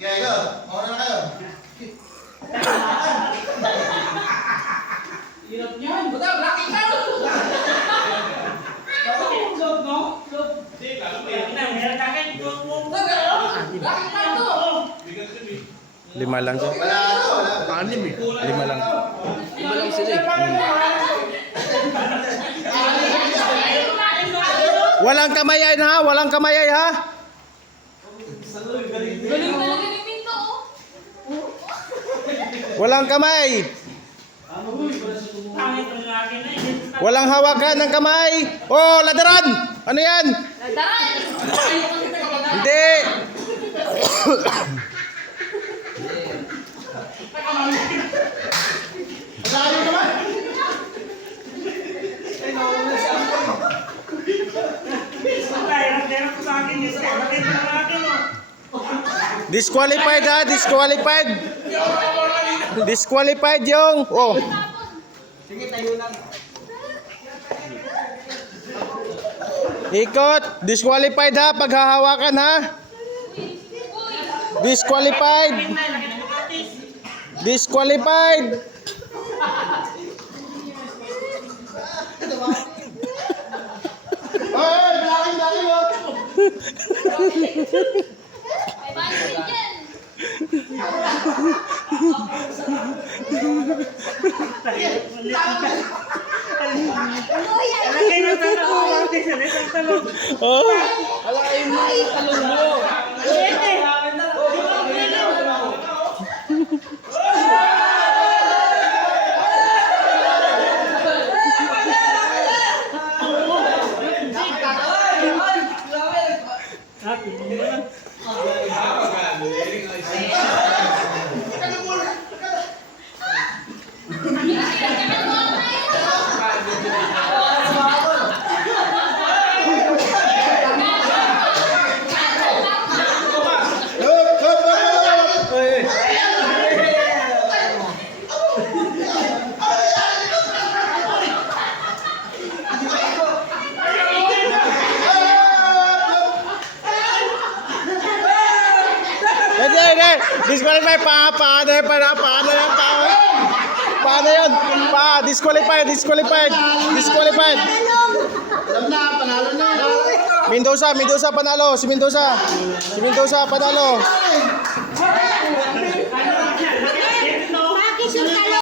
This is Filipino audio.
Kaya ikaw, mauna na kayo. Hirap niyan. Buta, laki ka! Loob, no? Loob. Laki ka ito! 5 lang siya. Wala ano, wala. 5 lang. Iba lang sila eh. Walang kamayan ha, walang kamayay ha. Galing talaga ni Minto, oh. Walang kamay. Walang hawakan ng kamay. Oh, ladaran. Ano yan? Nadaran! Hindi. Malayo naman. Disqualified ha, disqualified. Disqualified yung. Oh. Sige, tayo lang. Ikot, disqualified ha paghahawakan ha. Disqualified. Disqualified. Hoy, malaking mo. May bayo din yan. Oh. Alain mo yung talong mo. Hindi. Disqualify pa. Paano yan? Paano yun? Disqualified. Disqualified. Alam na, panalo na. Mendoza panalo. Si Mendoza panalo.